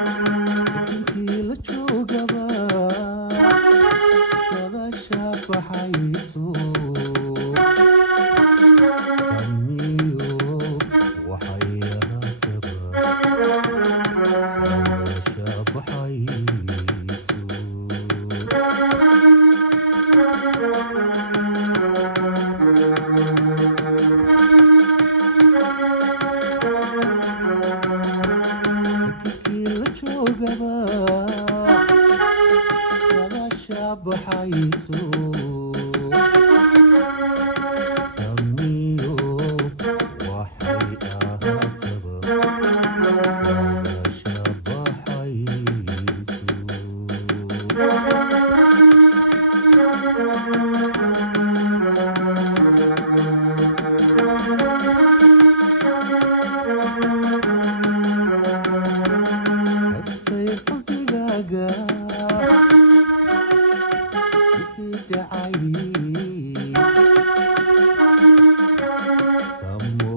sakinkii la joogaba sadasha baxayso samiyo waxay ahaataba sadasha baxayso sakinkii la joogaba sadasha baxayso samiyo waxay ahaataba sadasha baxayso hasay qalbigaaga wixii dhacay samo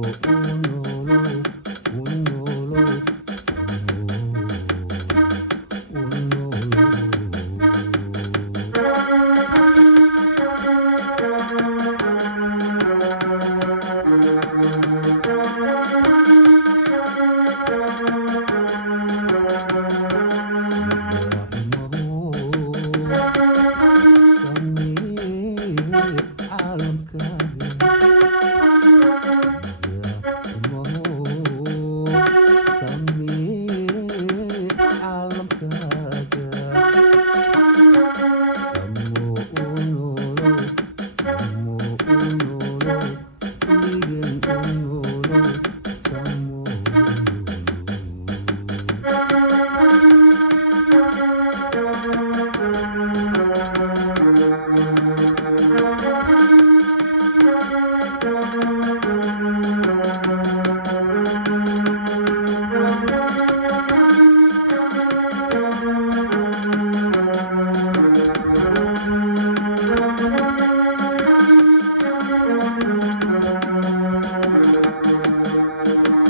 u noolow samo u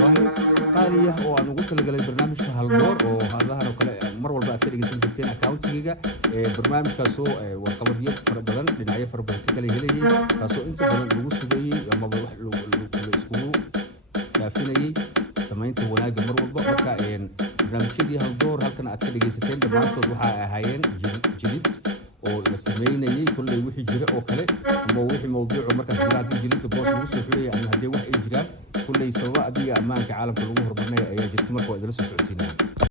وحس قالية وأنا قلت لك البرنامج كهالدور وهذا وكلا مر والبا أفكر جدا جبتين أكاونت جيجا برنامج كاسو والقبضية فربلان لنعية فربلان كلا هلي كاسو أنت بلان لوس جاي لما بروح الأسبوع لافيني سمعت وناجي مر والبا بكا برنامج كذي هالدور هالكن أفكر جيستين برنامج وضوحة هايين جديد oo la sameynayay kulay wixii jira oo kale ama wixii mowduuc markaas jiraadii jilinta boos lagu soo xulay ama hadii wax ay jiraan kulay sabab adiga amaanka caalamka lagu hormarnay ayaa jirta markoo idin soo socodsiinay